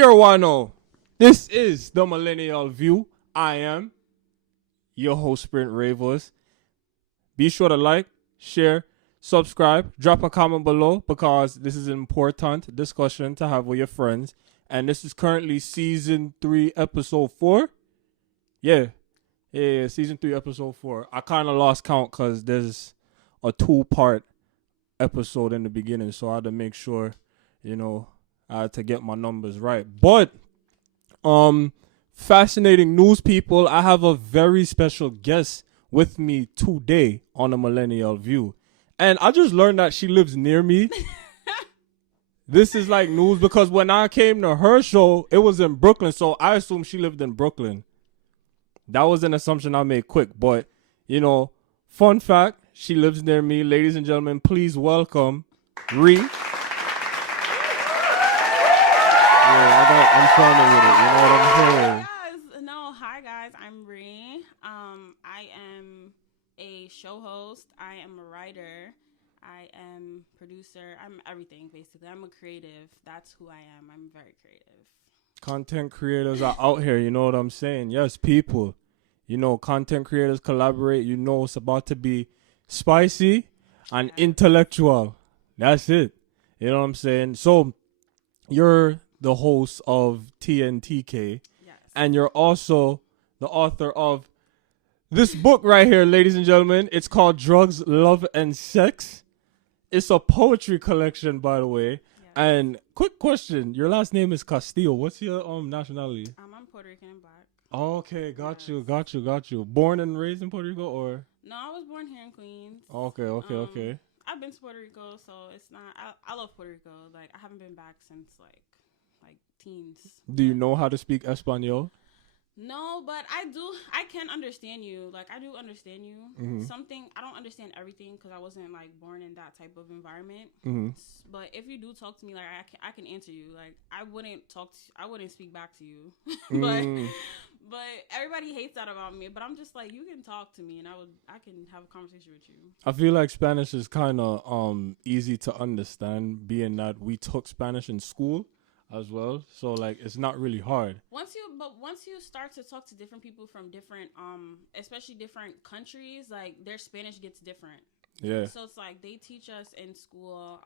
Year one, oh. This is the Millennial View. I am your host, Sprint Ravos. Be sure to like, share, subscribe, drop a comment below because this is an important discussion to have with your friends. And this is currently season 3, episode 4. Yeah, season 3, episode 4. I kind of lost count because there's a 2-part episode in the beginning, so I had to make sure, I had to get my numbers right. But, fascinating news, people. I have a very special guest with me today on the Millennial View. And I just learned that she lives near me. This is like news because when I came to her show, it was in Brooklyn, so I assumed she lived in Brooklyn. That was an assumption I made quick, but, fun fact, she lives near me. Ladies and gentlemen, please welcome Ree. I'm trying with it, you know what I'm saying? Hi guys, I'm Ree. I am a show host. I am a writer. I am producer. I'm everything, basically. I'm a creative. That's who I am. I'm very creative. Content creators are out here, you know what I'm saying? Yes, people. Content creators collaborate. It's about to be spicy and intellectual. That's it. You know what I'm saying? So, you're the host of TNTK. Yes. And you're also the author of this book right here, ladies and gentlemen. It's called Drugs, Love, and Sex. It's a poetry collection, by the way. Yes. And quick question. Your last name is Castillo. What's your nationality? I'm Puerto Rican and black. Okay, got you. Born and raised in Puerto Rico, or? No, I was born here in Queens. Okay. I've been to Puerto Rico, so it's not. I love Puerto Rico. Like, I haven't been back since like teens. Do you know how to speak Espanol? No, but I can understand you. Like, I do understand you. Mm-hmm. I don't understand everything because I wasn't like born in that type of environment. Mm-hmm. But if you do talk to me, like, I can answer you. Like, I wouldn't speak back to you. But everybody hates that about me. But I'm just like, you can talk to me and I can have a conversation with you. I feel like Spanish is kind of easy to understand, being that we took Spanish in school as well, so like it's not really hard. Once you start to talk to different people from different especially different countries, like their Spanish gets different. Yeah. So it's like they teach us in school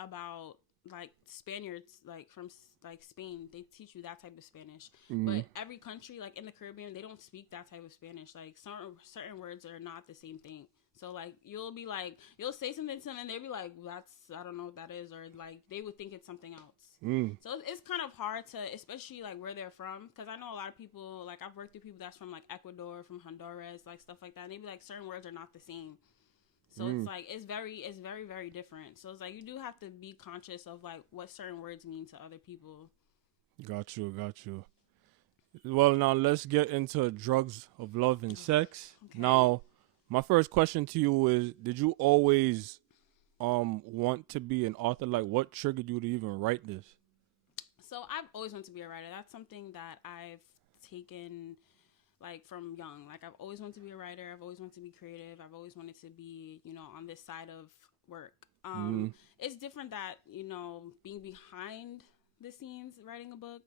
about like Spaniards, like from like Spain, they teach you that type of Spanish. Mm-hmm. But every country, like in the Caribbean, they don't speak that type of Spanish. Like certain words are not the same thing. So, like, you'll say something to them, and they'll be like, I don't know what that is, or, like, they would think it's something else. So, it's kind of hard to, especially, like, where they're from, because I know a lot of people, like, I've worked with people that's from, like, Ecuador, from Honduras, like, stuff like that, and they be like, certain words are not the same. So, it's, like, it's very, very different. So, it's, like, you do have to be conscious of, like, what certain words mean to other people. Got you. Well, now, let's get into drugs of love and sex. Okay. Now, my first question to you is, did you always want to be an author? Like, what triggered you to even write this? So I've always wanted to be a writer. That's something that I've taken, like, from young. Like, I've always wanted to be a writer. I've always wanted to be creative. I've always wanted to be, on this side of work. It's different that, being behind the scenes, writing a book.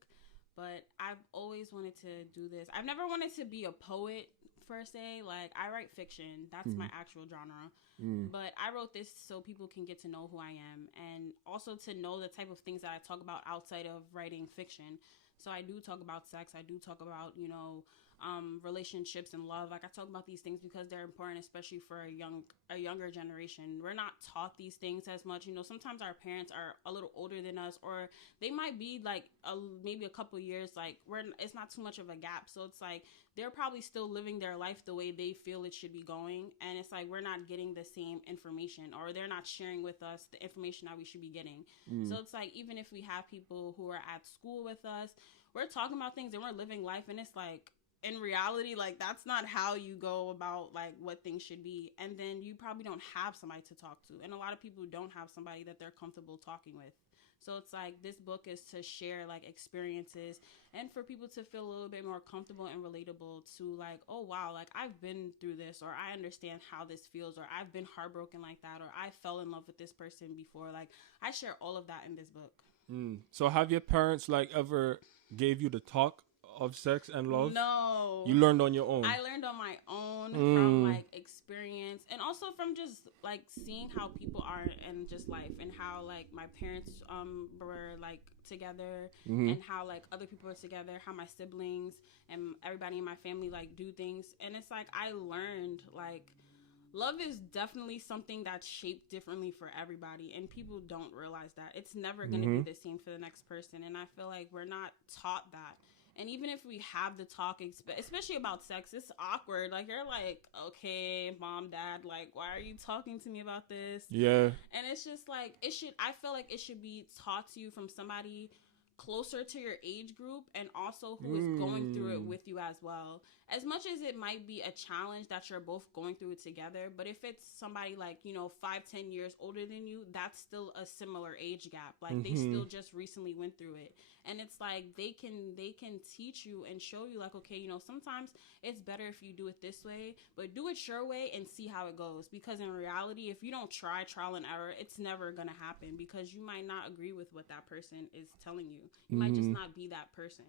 But I've always wanted to do this. I've never wanted to be a poet, per se. Like, I write fiction. That's my actual genre. But I wrote this so people can get to know who I am, and also to know the type of things that I talk about outside of writing fiction. So I do talk about sex. I do talk about, relationships and love. Like, I talk about these things because they're important, especially for a younger generation. We're not taught these things as much. Sometimes our parents are a little older than us, or they might be like maybe a couple years. Like, it's not too much of a gap. So it's like they're probably still living their life the way they feel it should be going, and it's like we're not getting the same information, or they're not sharing with us the information that we should be getting. So it's like, even if we have people who are at school with us, we're talking about things and we're living life, and it's like, in reality, like, that's not how you go about, like, what things should be. And then you probably don't have somebody to talk to, and a lot of people don't have somebody that they're comfortable talking with. So it's like, this book is to share, like, experiences and for people to feel a little bit more comfortable and relatable to, like, oh, wow, like, I've been through this, or I understand how this feels, or I've been heartbroken like that, or I fell in love with this person before. Like, I share all of that in this book. So have your parents like ever gave you the talk of sex and love? No. You learned on your own. I learned on my own from like experience and also from just like seeing how people are in just life and how like my parents were like together and how like other people are together, how my siblings and everybody in my family like do things. And it's like I learned like love is definitely something that's shaped differently for everybody, and people don't realize that. It's never going to be the same for the next person, and I feel like we're not taught that. And even if we have the talk, especially about sex, it's awkward. Like, you're like, okay, mom, dad, like, why are you talking to me about this? Yeah. And it's just like, I feel like it should be taught to you from somebody closer to your age group and also who is going through it with you as well. As much as it might be a challenge that you're both going through it together, but if it's somebody like, 5-10 years older than you, that's still a similar age gap. Like they still just recently went through it. And it's like they can teach you and show you like, okay, sometimes it's better if you do it this way, but do it your way and see how it goes. Because in reality, if you don't try trial and error, it's never gonna happen, because you might not agree with what that person is telling you. You might just not be that person.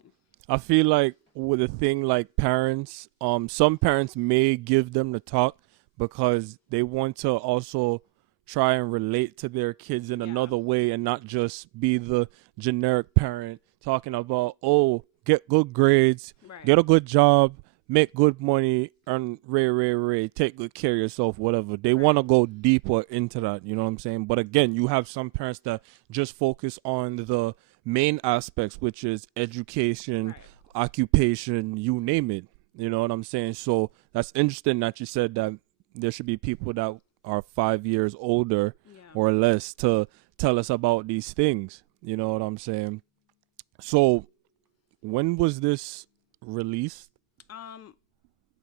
I feel like with a thing like parents, some parents may give them the talk because they want to also try and relate to their kids in another way and not just be the generic parent talking about, oh, get good grades, get a good job, make good money, earn ray, take good care of yourself, whatever. They want to go deeper into that, you know what I'm saying? But again, you have some parents that just focus on the main aspects, which is education, occupation, you name it. You know what I'm saying? So that's interesting that you said that there should be people that are 5 years older or less to tell us about these things. You know what I'm saying? So when was this released?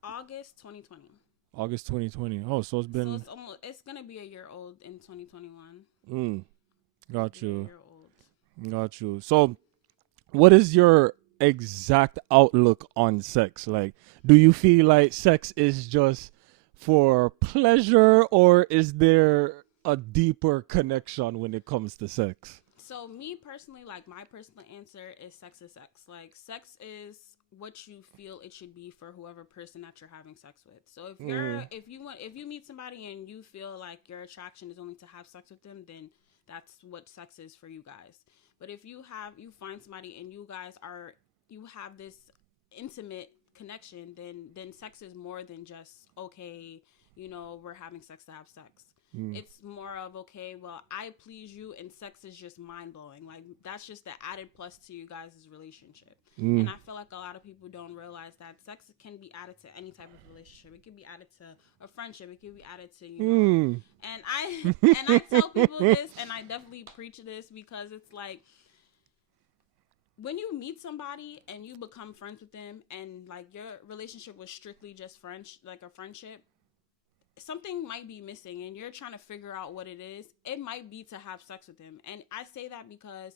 August 2020. August 2020. Oh, so it's been... So it's going to be a year old in 2021. Got you. Got you. So what is your exact outlook on sex? Like, do you feel like sex is just for pleasure, or is there a deeper connection when it comes to sex? So me personally, like my personal answer is sex is sex. Like sex is what you feel it should be for whoever person that you're having sex with. So if you meet somebody and you feel like your attraction is only to have sex with them, then that's what sex is for you guys. But if you find somebody and you have this intimate connection, then sex is more than just, okay, we're having sex to have sex. It's more of, okay, well, I please you, and sex is just mind-blowing. Like, that's just the added plus to you guys' relationship. And I feel like a lot of people don't realize that sex can be added to any type of relationship. It can be added to a friendship. It can be added to, And I tell people this, and I definitely preach this, because it's like, when you meet somebody and you become friends with them, and like your relationship was strictly just like a friendship, something might be missing and you're trying to figure out what it is. It might be to have sex with him. And I say that because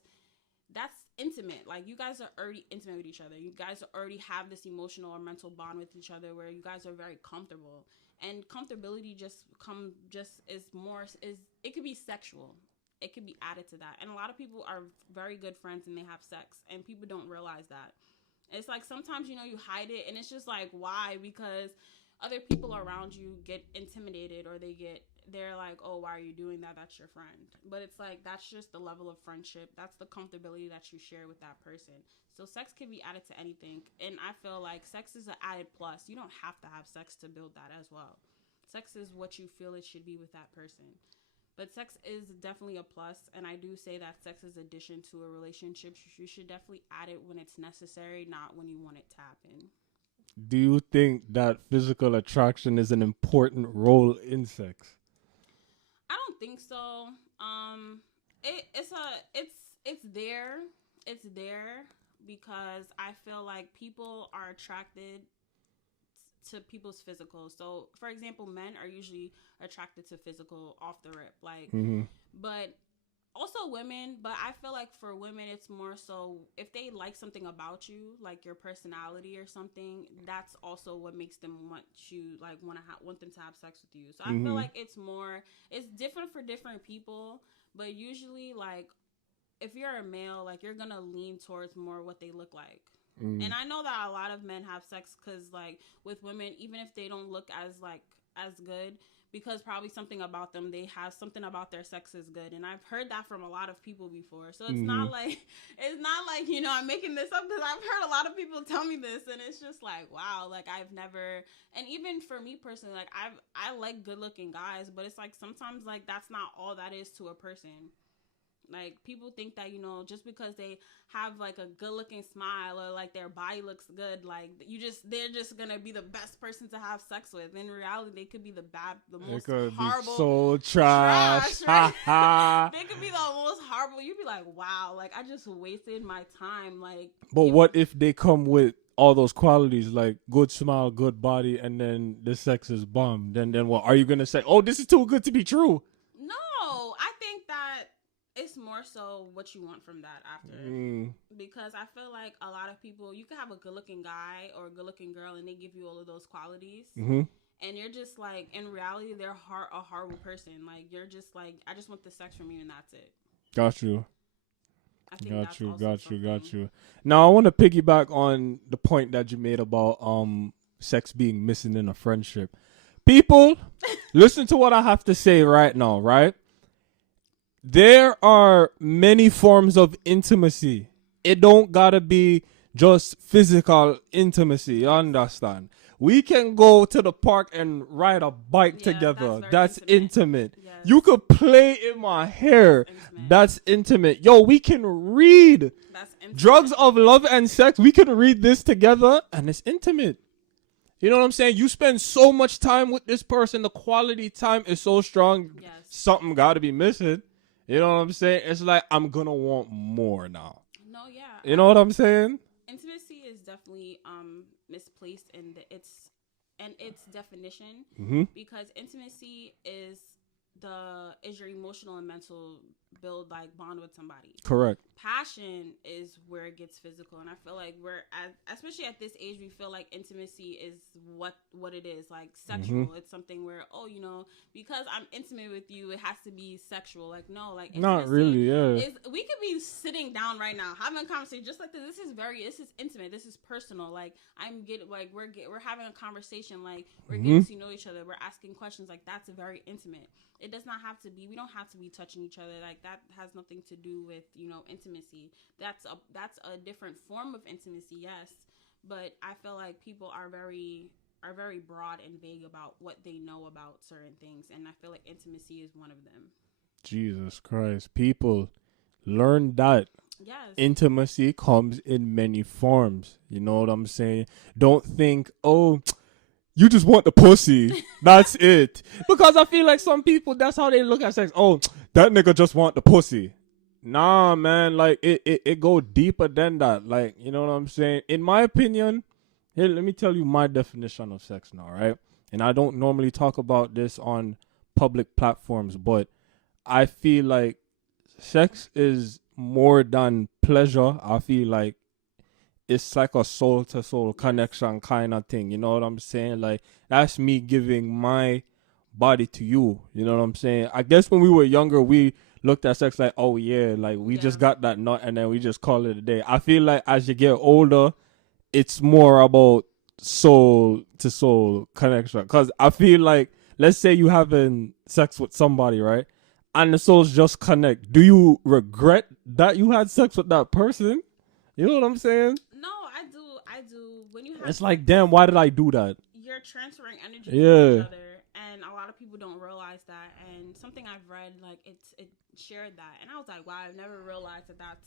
that's intimate. Like, you guys are already intimate with each other. You guys already have this emotional or mental bond with each other where you guys are very comfortable. And comfortability it could be sexual. It could be added to that. And a lot of people are very good friends and they have sex, and people don't realize that. It's like sometimes, you hide it, and it's just like, why? Because other people around you get intimidated, or they're like, oh, why are you doing that? That's your friend. But it's like, that's just the level of friendship. That's the comfortability that you share with that person. So sex can be added to anything. And I feel like sex is an added plus. You don't have to have sex to build that as well. Sex is what you feel it should be with that person. But sex is definitely a plus, and I do say that sex is addition to a relationship. You should definitely add it when it's necessary, not when you want it to happen. Do you think that physical attraction is an important role in sex? I don't think so. It's there. It's there because I feel like people are attracted to people's physical. So, for example, men are usually attracted to physical off the rip, like, but also women. But I feel like for women, it's more so if they like something about you, like your personality or something, that's also what makes them want them to have sex with you. So I feel like it's different for different people, but usually, like, if you're a male, like, you're gonna lean towards more what they look like. Mm. And I know that a lot of men have sex because, like, with women, even if they don't look as, like, as good, because probably something about them, they have something about their sex is good. And I've heard that from a lot of people before. So it's not like, you know, I'm making this up, because I've heard a lot of people tell me this, and it's just like, wow, like, I've never, and even for me personally, like, I like good looking guys, but it's like, sometimes, like, that's not all that is to a person. Like, people think that, you know, just because they have, like, a good-looking smile, or, like, their body looks good, like, they're just gonna be the best person to have sex with. In reality, they could be the most horrible, so trash. Right? They could be the most horrible. You'd be like, wow, like, I just wasted my time, like. But what if they come with all those qualities, like good smile, good body, and then the sex is bomb? Then what? Are you gonna say, oh, this is too good to be true? No, I think that it's more so what you want from that after. Because I feel like a lot of people, you can have a good looking guy or a good looking girl, and they give you all of those qualities. And you're just like, in reality, they're a horrible person. Like, you're just like, I just want the sex from you, and that's it. Got you. I think Got you. Now, I want to piggyback on the point that you made about sex being missing in a friendship. People, listen to what I have to say right now, right? There are many forms of intimacy. It don't gotta be just physical intimacy, you understand? We can go to the park and ride a bike together. That's intimate. Yes. You could play in my hair. That's intimate. Yo, we can read. That's intimate. Drugs of Love and Sex. We can read this together, and it's intimate. You know what I'm saying? You spend so much time with this person. The quality time is so strong. Yes. Something gotta be missing. You know what I'm saying? It's like, I'm gonna want more now. No, yeah. You know what I'm saying? Intimacy is definitely misplaced in its definition, because intimacy is your emotional and mental bond with somebody. Correct. Passion is where it gets physical, and I feel like especially at this age, we feel like intimacy is what it is, like sexual. It's something where, oh, you know, because I'm intimate with you, it has to be sexual. Like, no, like, not really. Yeah, we could be sitting down right now having a conversation just like this. This is intimate. This is personal. Like, we're having a conversation. Like, we're getting to know each other. We're asking questions. Like, that's very intimate. It does not have to be. We don't have to be touching each other. Like, that has nothing to do with, you know, intimacy. That's a different form of intimacy, yes. But I feel like people are very broad and vague about what they know about certain things, and I feel like intimacy is one of them. Jesus Christ, people, learn that. Yes. Intimacy comes in many forms. You know what I'm saying? Don't think, oh, you just want the pussy. That's it. Because I feel like some people, that's how they look at sex. Oh, that nigga just want the pussy. Nah, man. Like, it go deeper than that. Like, you know what I'm saying? In my opinion, here, let me tell you my definition of sex now, right? And I don't normally talk about this on public platforms, but I feel like sex is more than pleasure. I feel like it's like a soul-to-soul connection kind of thing. You know what I'm saying? Like, that's me giving my body to you. You know what I'm saying? I guess when we were younger, we looked at sex like, oh, yeah, like, we just got that nut, and then we just call it a day. I feel like as you get older, it's more about soul-to-soul connection. Because I feel like, let's say you having sex with somebody, right? And the souls just connect. Do you regret that you had sex with that person? You know what I'm saying? No, I do. When you have, it's like, damn, why did I do that? You're transferring energy to each other, and a lot of people don't realize that. And something I've read, like, it shared that, and I was like, wow, I've never realized that that's,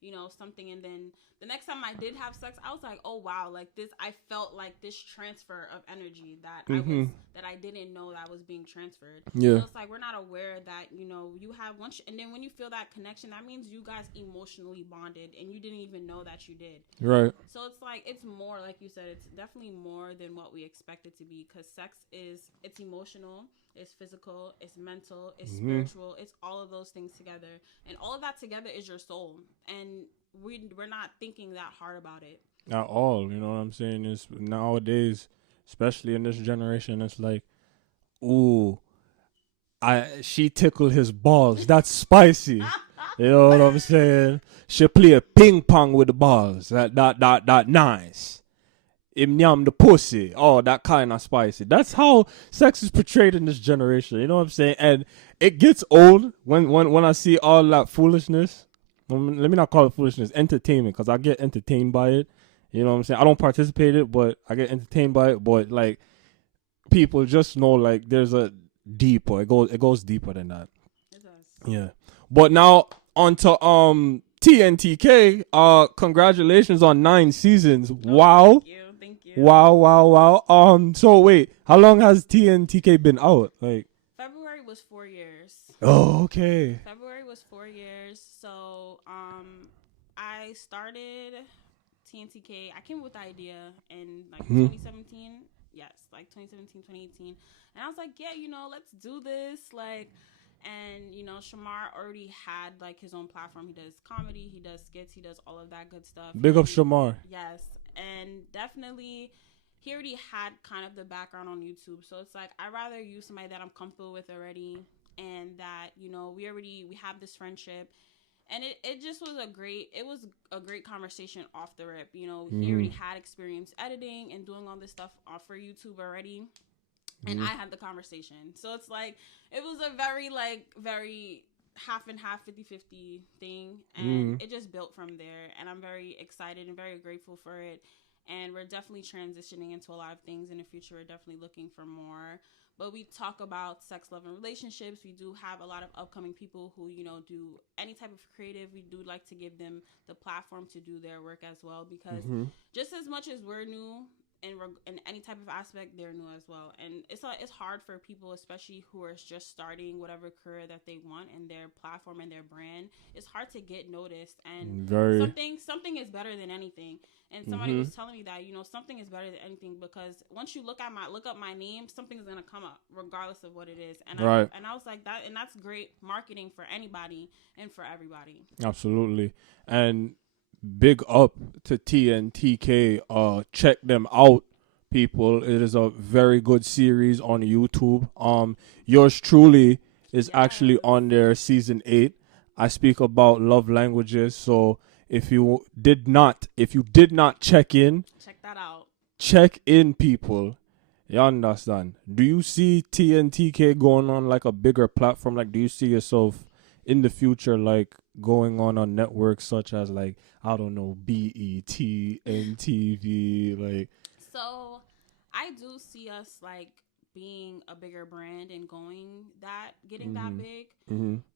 you know, something. And then the next time I did have sex, I was like, oh wow, like this, I felt like this transfer of energy that I didn't know that was being transferred. Yeah. So it's like, we're not aware that, you know, you have and then when you feel that connection, that means you guys emotionally bonded, and you didn't even know that you did. Right. So it's like, it's more, like you said, it's definitely more than what we expect it to be, because sex it's emotional, it's physical, it's mental, it's spiritual, it's all of those things together, and all of that together is your soul. And we're not thinking that hard about it at all. You know what I'm saying? Is nowadays, especially in this generation, it's like, ooh, she tickled his balls. That's spicy. You know what I'm saying? She play ping pong with the balls. That nice. Him yam the pussy. Oh, that kind of spicy. That's how sex is portrayed in this generation. You know what I'm saying? And it gets old when I see all that foolishness. Let me not call it foolishness, entertainment, because I get entertained by it. You know what I'm saying? I don't participate in it, but I get entertained by it. But like, people just know like there's a deeper. It goes deeper than that. It does. Yeah. But now on to TNTK. Congratulations on 9 seasons. Wow. Thank you. Wow. So wait, how long has TNTK been out? Like, February was 4 years. oh, okay. February was 4 years. So I started TNTK. I came up with the idea in like 2017. Yes, like 2017, 2018. And I was like, yeah, let's do this. Like, and Shamar already had like his own platform. He does comedy, he does skits, he does all of that good stuff. Big up Shamar. Yes, and definitely he already had kind of the background on YouTube. So it's like I'd rather use somebody that I'm comfortable with already, and that we have this friendship. And it just was a great conversation off the rip. He already had experience editing and doing all this stuff for YouTube already. And I had the conversation. So it's like, it was a very half and half, 50-50 thing. And it just built from there. And I'm very excited and very grateful for it. And we're definitely transitioning into a lot of things in the future. We're definitely looking for more. But we talk about sex, love, and relationships. We do have a lot of upcoming people who, do any type of creative. We do like to give them the platform to do their work as well. Because just as much as we're new in any type of aspect, they're new as well. And it's hard for people, especially who are just starting whatever career that they want and their platform and their brand. It's hard to get noticed. And something is better than anything. And somebody was telling me that, something is better than anything, because once you look up my name, something's going to come up regardless of what it is. And I was like that. And that's great marketing for anybody and for everybody. Absolutely. And big up to TNTK. Check them out, people. It is a very good series on YouTube. Yours truly is actually on their season 8. I speak about love languages. So if you did not check in, check that out. Check in, people. You understand? Do you see TNTK going on like a bigger platform? Like, do you see yourself in the future like going on networks such as like, I don't know, BET, MTV, like? So I do see us like being a bigger brand and getting that big.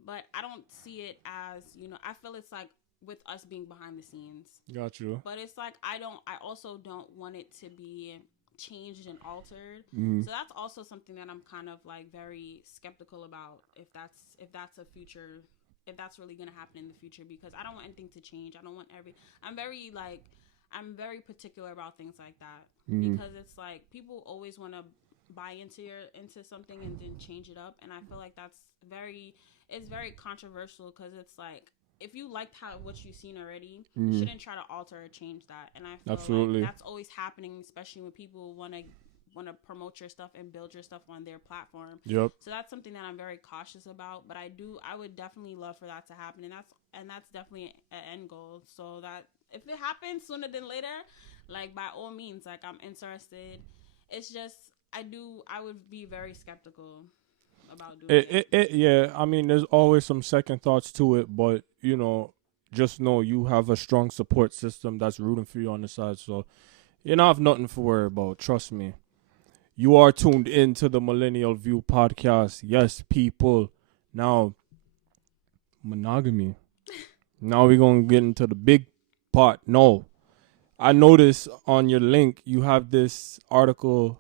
But I don't see it as, I feel it's like with us being behind the scenes. Got you. But it's like I also don't want it to be changed and altered. So that's also something that I'm kind of like very skeptical about, if that's a future, if that's really going to happen in the future, because I don't want anything to change. I don't want I'm very particular about things like that, because it's like people always want to buy into something and then change it up, and I feel like it's very controversial, because it's like, if you liked what you've seen already, you shouldn't try to alter or change that. And I feel like that's always happening, especially when people want to promote your stuff and build your stuff on their platform. Yep. So that's something that I'm very cautious about. But I would definitely love for that to happen, and that's definitely an end goal. So that if it happens sooner than later, like, by all means, like, I'm interested. It's just I would be very skeptical about doing it. Yeah, I mean, there's always some second thoughts to it, but just know you have a strong support system that's rooting for you on the side, so you don't have nothing to worry about. Trust me. You are tuned in to the Millennial View podcast. Yes, people. Now, monogamy. Now we're gonna get into the big part. No, I noticed on your link you have this article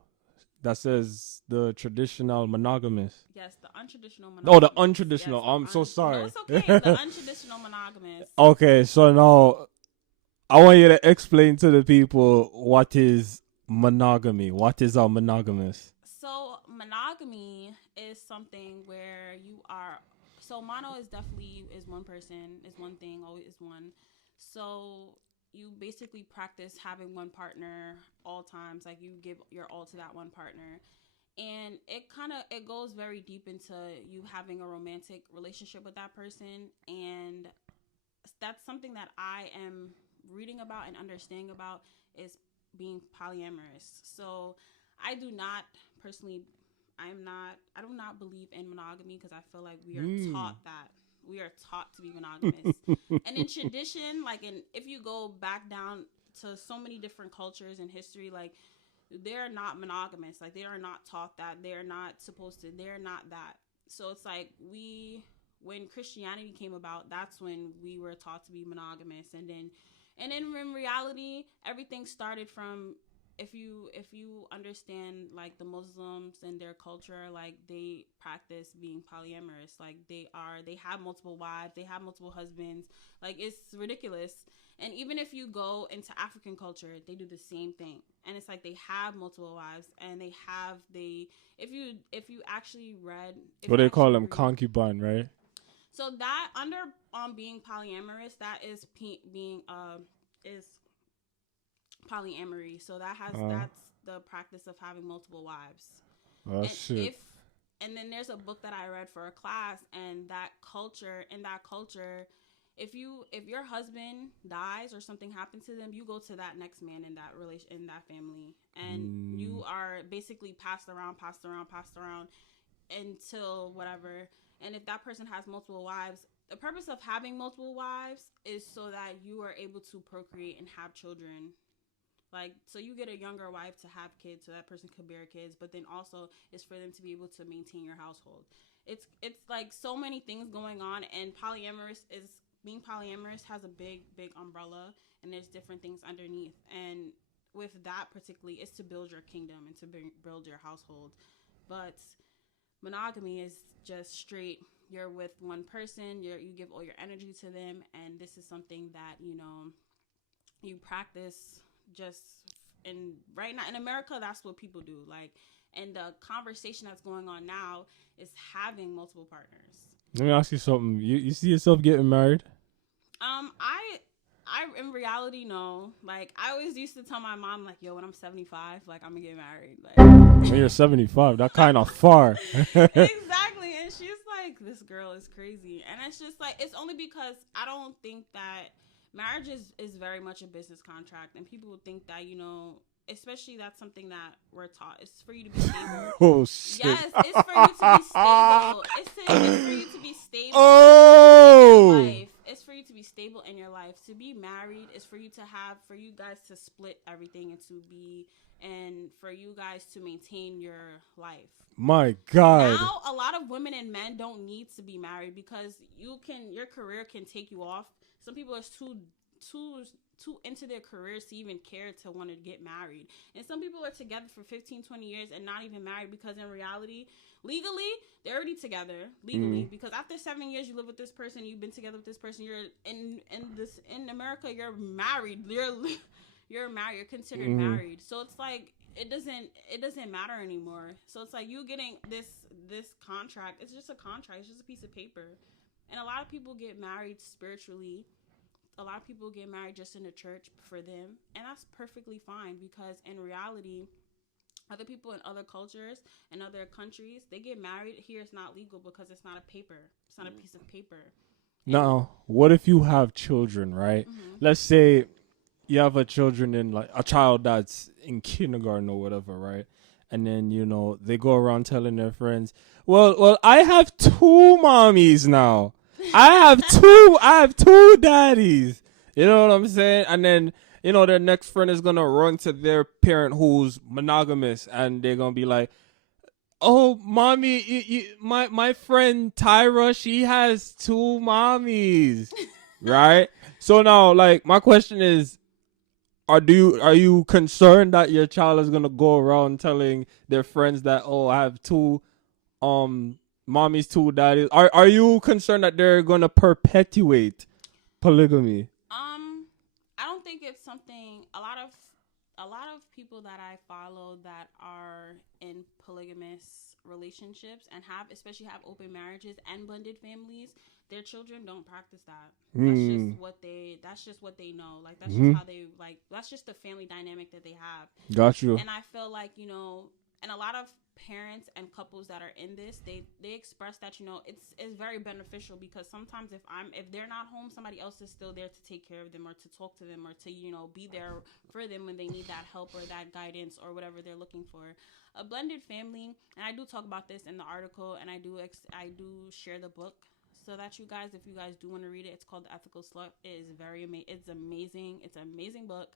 that says the traditional monogamous. Yes, the untraditional monogamous. Oh, the untraditional. Yes, I'm so sorry. No, it's okay. The untraditional monogamous. Okay, so now I want you to explain to the people what is monogamy. What is a monogamous? So monogamy is something where you are. So mono is one person, is one thing, always is one. So you basically practice having one partner all times. Like, you give your all to that one partner. And it goes very deep into you having a romantic relationship with that person, and that's something that I am reading about and understanding about is being polyamorous. So I do not personally, I do not believe in monogamy because I feel like we are taught that. We are taught to be monogamous. And in tradition, like if you go back down to so many different cultures and history, like they're not monogamous. Like they are not taught that. They're not supposed to. They're not that. So it's like when Christianity came about, that's when we were taught to be monogamous, and then in reality, everything started from if you understand like the Muslims and their culture, like they practice being polyamorous. Like they have multiple wives, they have multiple husbands. Like it's ridiculous. And even if you go into African culture, they do the same thing. And it's like they have multiple wives, and if you actually read What they call them, concubine, right? So that under being polyamorous, that is being is polyamory. So that's the practice of having multiple wives. Oh And shit. and then there's a book that I read for a class, and in that culture, if your husband dies or something happens to them, you go to that next man in that family, and you are basically passed around until whatever. And if that person has multiple wives, the purpose of having multiple wives is so that you are able to procreate and have children. Like, so you get a younger wife to have kids so that person could bear kids, but then also it's for them to be able to maintain your household. It's like so many things going on, and being polyamorous has a big umbrella, and there's different things underneath. And with that particularly, it's to build your kingdom and to build your household. But monogamy is just straight, you're with one person, you give all your energy to them, and this is something that you practice just right now in America. That's what people do. Like, and the conversation that's going on now is having multiple partners. Let me ask you something. You see yourself getting married? I in reality, no. Like, I always used to tell my mom, like, yo, when I'm 75, like, I'm gonna get married. Like, when you're 75, that kind of far. Exactly. And she's like, this girl is crazy. And it's just like, it's only because I don't think that marriage is very much a business contract, and people think that, especially that's something that we're taught. It's for you to be stable. Oh shit. Yes, it's for you to be stable. It's for you to be stable. Oh. In your life. It's for you to be stable in your life. To be married is for you guys to split everything and for you guys to maintain your life. My God. Now, a lot of women and men don't need to be married because your career can take you off. Some people are too into their careers to even care to want to get married. And some people are together for 15, 20 years and not even married because in reality, legally, they're already together legally because after 7 years you live with this person, you've been together with this person, you're in America, you're married. You're married, you're considered married. So it's like it doesn't matter anymore. So it's like you getting this contract, it's just a contract, it's just a piece of paper. And a lot of people get married spiritually. A lot of people get married just in the church for them, and that's perfectly fine because in reality, other people in other cultures and other countries, they get married. Here it's not legal because it's not a paper. It's not a piece of paper. Now, what if you have children, right? Mm-hmm. Let's say you have a child that's in kindergarten or whatever, right? And then, they go around telling their friends, well, I have 2 mommies now. I have two daddies. You know what I'm saying? And then, their next friend is going to run to their parent who's monogamous, and they're going to be like, oh, mommy, my friend Tyra, she has 2 mommies. Right? So now, like, my question is, are you concerned that your child is going to go around telling their friends that, oh, I have 2 mommies, 2 daddies? Are you concerned that they're gonna perpetuate polygamy? I don't think it's something. A lot of people that I follow that are in polygamous relationships and especially have open marriages and blended families, their children don't practice that. That's just what they know. Like that's just how they like. That's just the family dynamic that they have. Got you. And I feel like and a lot of parents and couples that are in this, they express that, you know, it's very beneficial, because sometimes if they're not home, somebody else is still there to take care of them, or to talk to them, or to, you know, be there for them when they need that help or that guidance or whatever they're looking for. A blended family, and I do talk about this in the article, and I do share the book, so that you guys, if you guys do want to read it, it's called The Ethical Slut. It is it's amazing. It's an amazing book.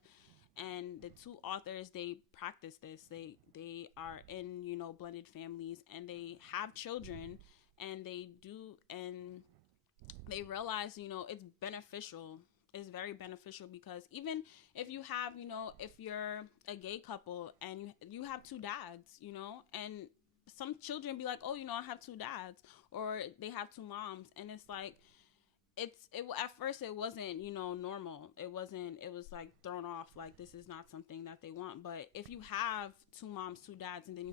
And the two authors, they practice this. They are in, you know, blended families, and they have children, and they realize, you know, it's beneficial. It's very beneficial, because even if you have, you know, if you're a gay couple and you have two dads, you know, and some children be like, oh, you know, I have two dads, or they have two moms, and it's like, at first it wasn't, you know, normal. It was like thrown off, like this is not something that they want. But if you have two moms, two dads, and then you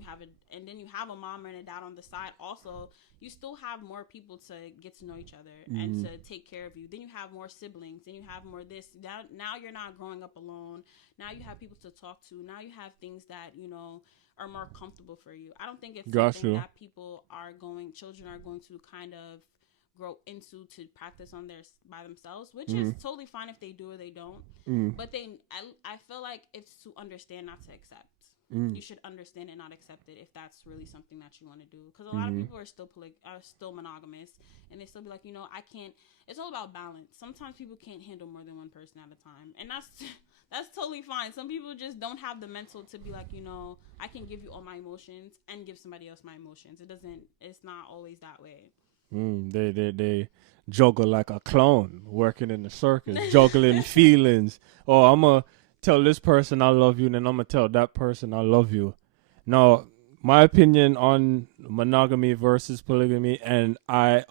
have a mom and a dad on the side also, you still have more people to get to know each other and to take care of you. Then you have more siblings, then you have more this. Now you're not growing up alone. Now you have people to talk to. Now you have things that, you know, are more comfortable for you. I don't think it's something that children are going to kind of grow into to practice by themselves, which is totally fine if they do or they don't. But I feel like it's to understand, not to accept. You should understand and not accept it if that's really something that you want to do. Because a lot of people are still monogamous, and they still be like, you know, I can't. It's all about balance. Sometimes people can't handle more than one person at a time, and that's totally fine. Some people just don't have the mental to be like, you know, I can give you all my emotions and give somebody else my emotions. It's not always that way. They juggle like a clown working in the circus, juggling feelings. Oh, I'm going to tell this person I love you, and then I'm going to tell that person I love you. Now, my opinion on monogamy versus polygamy, and I,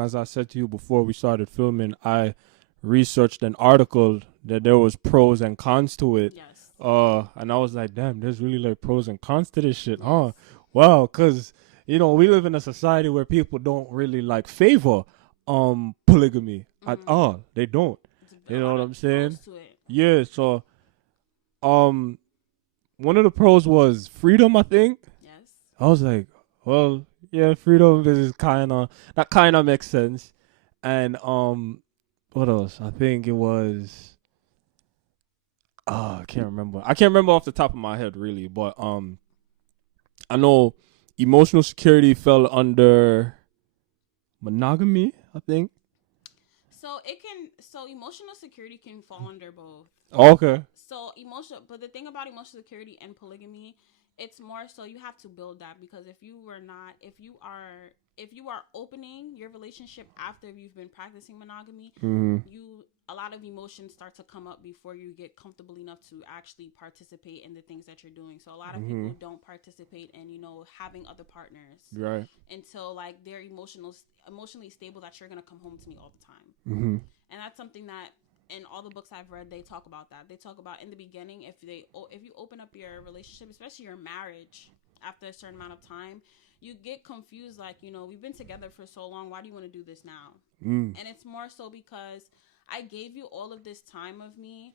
as I said to you before we started filming, I researched an article that there was pros and cons to it. Yes. And I was like, damn, there's really like pros and cons to this shit, huh? Wow, because you know, we live in a society where people don't really like favor polygamy at all. They don't. You know what I'm saying? Yeah, so one of the pros was freedom, I think. Yes. I was like, well, yeah, freedom is that makes sense. And what else? I think it was I can't remember. I can't remember off the top of my head really, but I know emotional security fell under monogamy, I think. So emotional security can fall under both. Okay. But the thing about emotional security and polygamy, it's more so you have to build that, because if you are opening your relationship after you've been practicing monogamy, a lot of emotions start to come up before you get comfortable enough to actually participate in the things that you're doing. So a lot of people don't participate in, you know, having other partners, right, until like they're emotionally stable, that you're gonna come home to me all the time. And that's something that in all the books I've read, they talk about that. They talk about in the beginning, if you open up your relationship, especially your marriage, after a certain amount of time, you get confused, like, you know, we've been together for so long, why do you want to do this now? And it's more so because I gave you all of this time of me.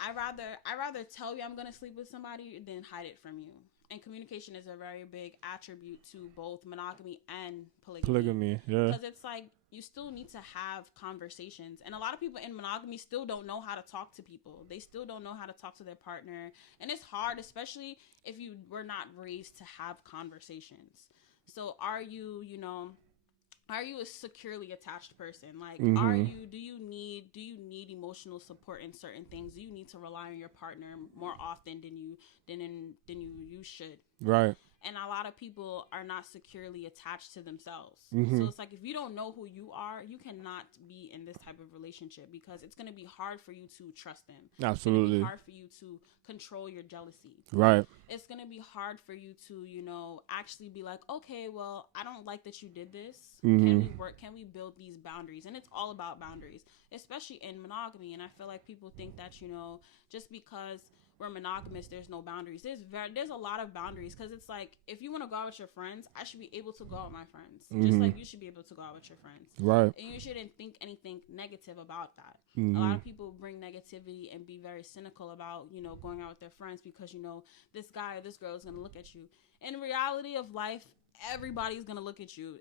I rather tell you I'm gonna sleep with somebody than hide it from you. And communication is a very big attribute to both monogamy and polygamy. Yeah. Because it's like you still need to have conversations. And a lot of people in monogamy still don't know how to talk to people. They still don't know how to talk to their partner. And it's hard, especially if you were not raised to have conversations. So are you a securely attached person? Like, do you need emotional support in certain things? Do you need to rely on your partner more often than you should? Right. And a lot of people are not securely attached to themselves. So it's like, if you don't know who you are, you cannot be in this type of relationship, because it's going to be hard for you to trust them. Absolutely. It's going to be hard for you to control your jealousy. Right. It's going to be hard for you to, you know, actually be like, okay, well, I don't like that you did this. Can we work? Can we build these boundaries? And it's all about boundaries, especially in monogamy. And I feel like people think that, you know, just because we're monogamous, there's no boundaries. There's a lot of boundaries, because it's like, if you want to go out with your friends, I should be able to go out with my friends, just like you should be able to go out with your friends, right? And you shouldn't think anything negative about that. Mm-hmm. A lot of people bring negativity and be very cynical about, you know, going out with their friends because, you know, this guy or this girl is going to look at you. In reality of life, everybody's gonna look at you.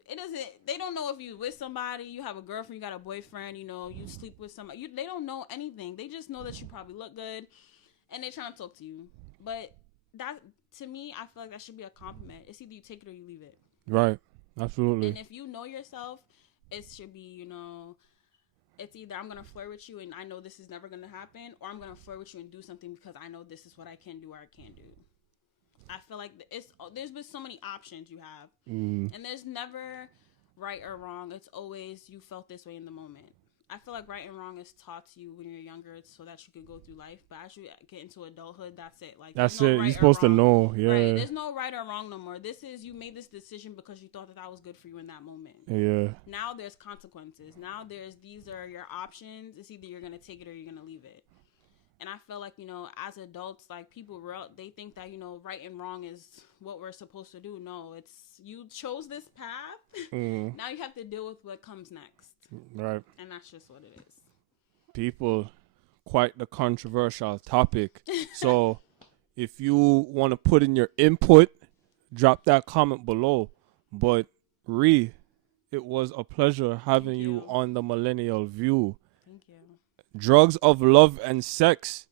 They don't know if you with somebody, you have a girlfriend, you got a boyfriend, you know, you sleep with somebody. They don't know anything. They just know that you probably look good, and they're trying to talk to you. But that, to me, I feel like that should be a compliment. It's either you take it or you leave it. Right. Absolutely. And if you know yourself, it should be, you know, it's either I'm gonna flirt with you and I know this is never gonna happen, or I'm gonna flirt with you and do something because I know this is what I can do or I can't do. I feel like there's been so many options you have, and there's never right or wrong. It's always you felt this way in the moment. I feel like right and wrong is taught to you when you're younger, so that you could go through life. But as you get into adulthood, that's it. Like that's no it. Right You're supposed to know. Yeah. Right. There's no right or wrong no more. This is you made this decision because you thought that was good for you in that moment. Yeah. Now there's consequences. Now these are your options. It's either you're gonna take it or you're gonna leave it. And I feel like, you know, as adults, like people, they think that, you know, right and wrong is what we're supposed to do. No, it's you chose this path. Now you have to deal with what comes next. Right. And that's just what it is. People, quite the controversial topic. So if you want to put in your input, drop that comment below. But Ree, it was a pleasure having you on the Millennial View. Thank you. Drugs of Love and Sex.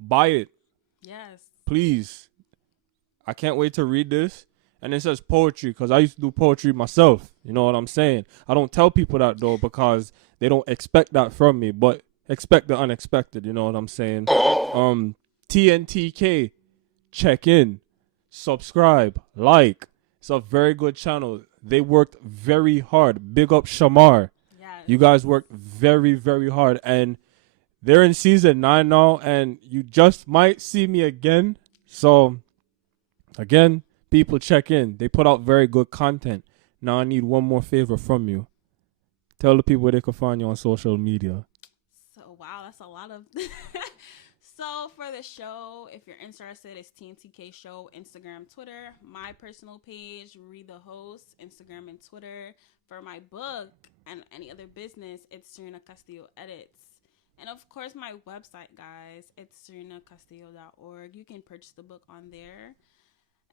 Buy it. Yes. Please. I can't wait to read this. And it says poetry because I used to do poetry myself. You know what I'm saying? I don't tell people that, though, because they don't expect that from me. But expect the unexpected. You know what I'm saying? TNTK. Check in. Subscribe. Like. It's a very good channel. They worked very hard. Big up Shamar. You guys worked very, very hard, and they're in season 9 now, and you just might see me again. So, again, people check in. They put out very good content. Now I need one more favor from you. Tell the people where they can find you on social media. So, wow, that's a lot of... So, for the show, if you're interested, it's TNTK Show, Instagram, Twitter. My personal page, Read the Host, Instagram and Twitter. For my book and any other business, it's Serena Castillo Edits. And, of course, my website, guys, it's serenacastillo.org. You can purchase the book on there.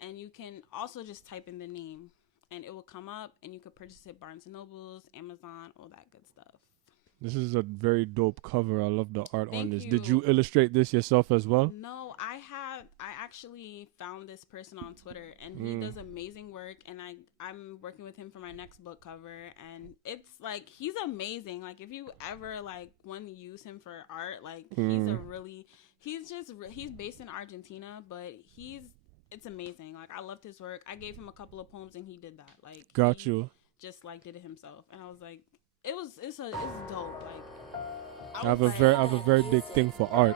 And you can also just type in the name, and it will come up, and you can purchase it Barnes & Nobles, Amazon, all that good stuff. This is a very dope cover. I love the art on this. Thank Did you. you illustrate this yourself as well? No, I actually found this person on Twitter, and he does amazing work, and I'm working with him for my next book cover, and it's like he's amazing. Like if you ever like want to use him for art, like he's based in Argentina, but it's amazing. Like I loved his work. I gave him a couple of poems and he did that. Like he just like did it himself, and I was like, it's dope. Like I have a very big thing for art.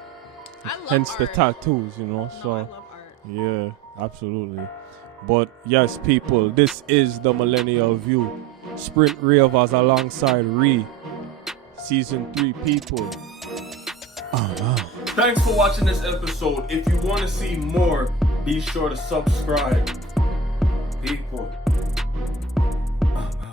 I love Hence art. the tattoos, you know. No, So I love art. yeah, absolutely. But yes, people, this is the Millennial View. Sprint Reavers alongside Ree. Season 3, people. Thanks for watching this episode. If you want to see more, be sure to subscribe.